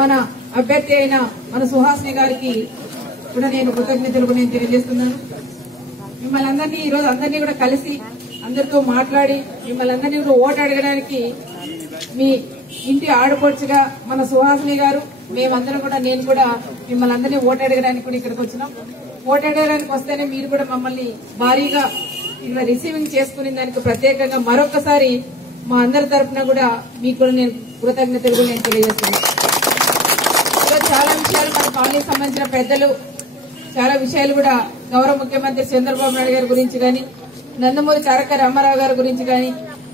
మన అభ్యర్థి అయిన మన సుహాసిని గారికి కూడా నేను కృతజ్ఞతలు కూడా నేను తెలియజేస్తున్నాను. మిమ్మల్ని అందరినీ ఈ రోజు అందరినీ కూడా కలిసి అందరితో మాట్లాడి మిమ్మల్ని అందరినీ కూడా ఓటు అడగడానికి మీ ఇంటి ఆడపడుచుగా మన సుహాసిని గారు మేమందరం కూడా నేను కూడా మిమ్మల్ని అందరినీ ఓటు అడగడానికి కూడా ఇక్కడికి వచ్చినాం. ఓటు అడగడానికి వస్తేనే మీరు కూడా మమ్మల్ని భారీగా ఇక్కడ రిసీవింగ్ చేసుకునే దానికి ప్రత్యేకంగా మరొకసారి మా అందరి తరఫున కూడా మీకు కూడా నేను కృతజ్ఞతలు కూడా నేను తెలియజేస్తున్నాను. చాలా విషయాలు మన కాలనీకి సంబంధించిన పెద్దలు చాలా విషయాలు కూడా గౌరవ ముఖ్యమంత్రి చంద్రబాబు నాయుడు గారి గురించి కానీ నందమూరి తారక రామారావు గారి గురించి కానీ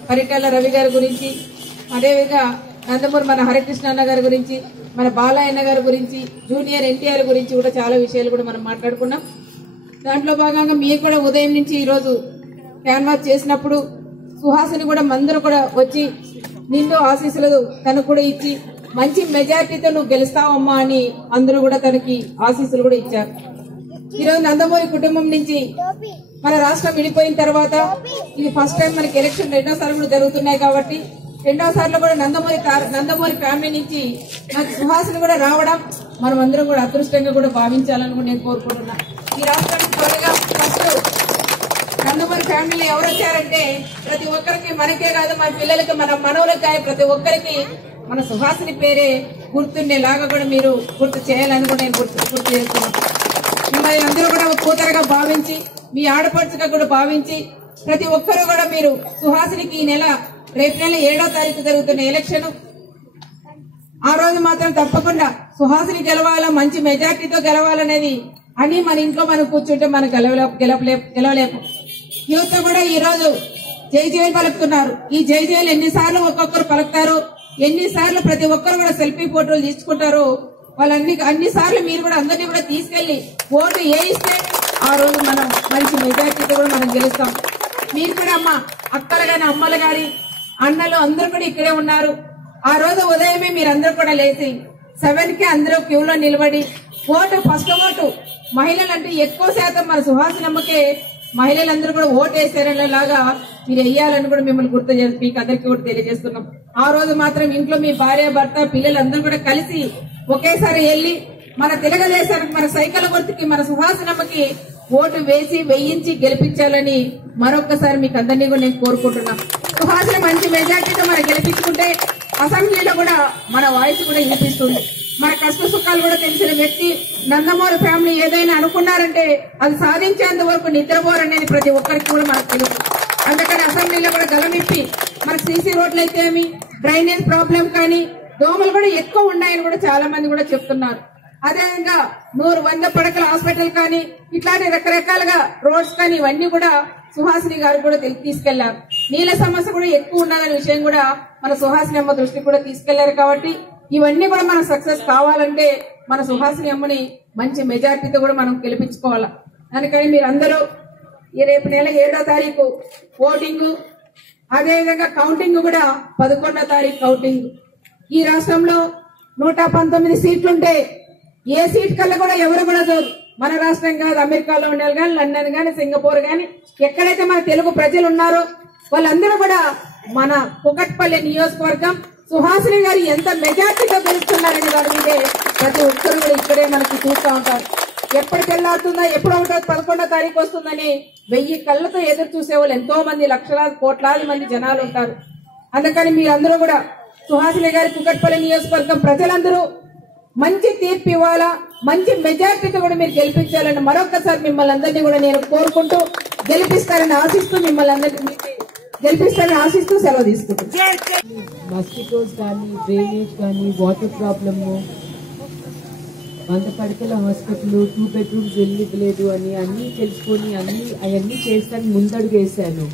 పరిటాల రవి గారి గురించి అదేవిధంగా నందమూరి మన హరికృష్ణ అన్న గారి గురించి మన బాలయ్యన్న గారి గురించి జూనియర్ ఎన్టీఆర్ గురించి కూడా చాలా విషయాలు కూడా మనం మాట్లాడుకున్నాం. దాంట్లో భాగంగా మీరు కూడా ఉదయం నుంచి ఈరోజు క్యాన్వాస్ చేసినప్పుడు సుహాసిని కూడా మందరూ కూడా వచ్చి నిన్ను ఆశీస్సులు తనకు కూడా ఇచ్చి మంచి మెజారిటీతో నువ్వు గెలుస్తావమ్మా అని అందరూ కూడా తనకి ఆశీస్సులు కూడా ఇచ్చారు. ఈరోజు నందమూరి కుటుంబం నుంచి మన రాష్ట్రం విడిపోయిన తర్వాత ఇది ఫస్ట్ టైం మనకి ఎలక్షన్ రెండోసారి కూడా జరుగుతున్నాయి కాబట్టి రెండోసార్లు కూడా నందమూరి నందమూరి ఫ్యామిలీ నుంచి నాకు సుహాసులు కూడా రావడం మనం అందరం కూడా అదృష్టంగా కూడా భావించాలని కూడా నేను కోరుకుంటున్నా. ఈ రాష్ట్రానికి త్వరగా ఫస్ట్ నందమూరి ఫ్యామిలీ ఎవరు వచ్చారంటే ప్రతి ఒక్కరికి మనకే కాదు మన పిల్లలకి మన మనవులకి ప్రతి ఒక్కరికి మన సుహాసిని పేరే గుర్తుండేలాగా కూడా మీరు గుర్తు చేయాలని కూడా నేను గుర్తు గుర్తు చేస్తున్నాను. మిమ్మల్ని అందరూ కూడా కూతురుగా భావించి మీ ఆడపడుచుగా కూడా భావించి ప్రతి ఒక్కరూ కూడా మీరు సుహాసినికి ఈ నెల రేపు నెల ఏడో తారీఖు జరుగుతున్న ఎలక్షన్ ఆ రోజు మాత్రం తప్పకుండా సుహాసిని గెలవాలా మంచి మెజార్టీతో గెలవాలనేది అని మన ఇంట్లో మనం కూర్చుంటే మనం గెలవలే గెలవలేపు గెలవలేపు యువత కూడా ఈ రోజు జై జైలు పలుకుతున్నారు. ఈ జై జైలు ఎన్నిసార్లు ఒక్కొక్కరు పలుకుతారు. ఎన్నిసార్లు ప్రతి ఒక్కరు కూడా సెల్ఫీ ఫోటోలు తీసుకుంటారు. వాళ్ళన్ని అన్ని సార్లు మీరు కూడా అందరినీ కూడా తీసుకెళ్ళి ఓటు వేయిస్తే ఆ రోజు మనం మంచి మెజార్టీతో కూడా మనం గెలుస్తాం. మీరు కూడా అమ్మ అక్కలు గాని అమ్మలు గాని అన్నలు అందరూ కూడా ఇక్కడే ఉన్నారు. ఆ రోజు ఉదయమే మీరందరూ కూడా లేచి సెవెన్కి అందరూ క్యూలో నిలబడి ఓటు ఫస్ట్ ఓటు మహిళలు అంటే ఎక్కువ శాతం మన సుహాసినమ్మకే మహిళలందరూ కూడా ఓటు వేసేలాగా మీరు వెయ్యాలని కూడా మిమ్మల్ని గుర్తు చేసి మీకు అందరికీ కూడా తెలియజేస్తున్నాం. ఆ రోజు మాత్రం ఇంట్లో మీ భార్య భర్త పిల్లలందరూ కూడా కలిసి ఒకేసారి వెళ్ళి మన తెలుగుదేశానికి మన సైకిల్ గుర్తుకి మన సుహాసనమ్మకి ఓటు వేసి వేయించి గెలిపించాలని మరొకసారి మీకు అందరినీ కూడా నేను కోరుకుంటున్నా. సుహాసన మంచి మెజార్టీతో మనం గెలిపించుకుంటే అసెంబ్లీలో కూడా మన వాయిస్ కూడా వినిపిస్తుంది. మన కష్ట సుఖాలు కూడా తెలిసిన వ్యక్తి నందమూరి ఫ్యామిలీ ఏదైనా అనుకున్నారంటే అది సాధించేంత వరకు నిద్రపోరనేది ప్రతి ఒక్కరికి కూడా మనకు తెలుసు అందుకని అసెంబ్లీలో కూడా గలమిప్పి మన సీసీ రోడ్లు అయితే ఏమి డ్రైనేజ్ ప్రాబ్లం కానీ దోమలు కూడా ఎక్కువ ఉన్నాయని కూడా చాలా మంది కూడా చెప్తున్నారు. అదేవిధంగా నూరు వంద పడకల హాస్పిటల్ కానీ ఇట్లాంటి రకరకాలుగా రోడ్స్ కానీ ఇవన్నీ కూడా సుహాసిని గారు కూడా తీసుకెళ్ళారు. నీళ్ళ సమస్య కూడా ఎక్కువ ఉన్నదనే విషయం కూడా మన సుహాసిని అమ్మ దృష్టికి కూడా తీసుకెళ్ళారు కాబట్టి ఇవన్నీ కూడా మన సక్సెస్ కావాలంటే మన సుహాసిని అమ్మని మంచి మెజార్టీతో కూడా మనం గెలిపించుకోవాలి. అందుకని మీరందరూ ఈ రేపు నెల ఏడో తారీఖు ఓటింగ్ అదేవిధంగా కౌంటింగ్ కూడా పదకొండో తారీఖు కౌంటింగ్ ఈ రాష్ట్రంలో నూట పంతొమ్మిది సీట్లుంటే ఏ సీట్ కల్లా కూడా ఎవరు కూడా చూడరు మన రాష్ట్రం కాదు అమెరికాలో ఉండాలి కానీ లండన్ కానీ సింగపూర్ కానీ ఎక్కడైతే మన తెలుగు ప్రజలు ఉన్నారో వాళ్ళందరూ కూడా మన కుకట్పల్లి నియోజకవర్గం సుహాసిని గారు ఎంత మెజార్టీతో గెలుస్తున్నారని దాని మీదే ప్రతి ఒక్కరు కూడా ఇక్కడే మనకి చూస్తూ ఉంటారు. ఎప్పుడు తెల్లారుతుందా ఎప్పుడు ఒకటో పదకొండో తారీఖు వస్తుందని వెయ్యి కళ్ళతో ఎదురు చూసే వాళ్ళు ఎంతో మంది లక్షలాది కోట్లాది మంది జనాలు ఉంటారు. అందుకని మీరందరూ కూడా సుహాసిని గారి కుకట్పల్లి నియోజకవర్గం ప్రజలందరూ మంచి తీర్పు ఇవ్వాలా మంచి మెజార్టీతో కూడా మీరు గెలిపించాలని మరొకసారి మిమ్మల్ని అందరినీ కూడా నేను కోరుకుంటూ గెలిపిస్తారని ఆశిస్తూ మిమ్మల్ని అందరినీ గెలిపిస్తారని ఆశిస్తూ సెలవు తీసుకుంటున్నాను మస్కిటోస్ కానీ డ్రైనేజ్ కానీ వాటర్ ప్రాబ్లము వంద పడకల హాస్పిటల్ టూ బెడ్రూమ్స్ వెళ్ళలేదు అని అన్నీ తెలుసుకొని అన్ని అవన్నీ చేస్తాను ముందడుగు వేశాను.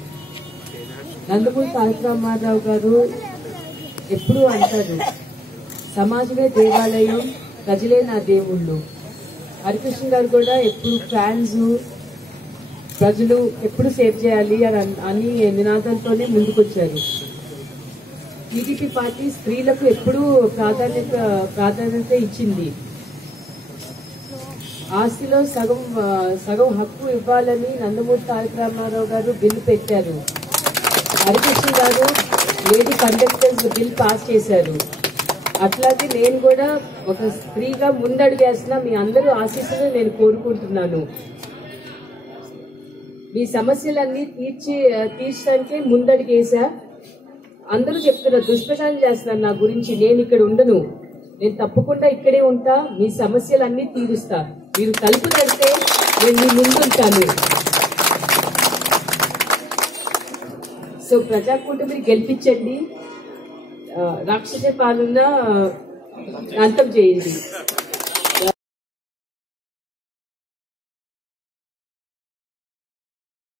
నందమూరి తారక రామారావు గారు ఎప్పుడూ అంటారు సమాజమే దేవాలయం ప్రజలే నా దేవుళ్ళు. హరికృష్ణ గారు కూడా ఎప్పుడు ఫ్యాన్స్ ప్రజలు ఎప్పుడు సేవ్ చేయాలి అని అని నినాదంతోనే ముందుకొచ్చారు. టీడీపీ పార్టీ స్త్రీలకు ఎప్పుడూ ప్రాధాన్యత ప్రాధాన్యత ఇచ్చింది. ఆస్తిలో సగం సగం హక్కు ఇవ్వాలని నందమూరి తారక రామారావు గారు బిల్లు పెట్టారు. హరికృష్ణ గారు లేడీ కండక్టర్స్ బిల్ పాస్ చేశారు. అట్లాగే నేను కూడా ఒక స్త్రీగా ముందడుగేస్తున్నా మీ అందరూ ఆశీస్సులు నేను కోరుకుంటున్నాను. మీ సమస్యలన్నీ తీర్చి తీర్చడానికే ముందడిగేసా అందరూ చెప్తున్నారు దుష్ప్రచారం చేస్తున్నారు నా గురించి నేను ఇక్కడ ఉండను. నేను తప్పకుండా ఇక్కడే ఉంటా మీ సమస్యలన్నీ తీరుస్తా. మీరు తలుపు తడితే నేను మీ ముందుంటాను. సో ప్రజాకూటమిని గెలిపించండి. రాక్షస పాలన అంతం చేయండి.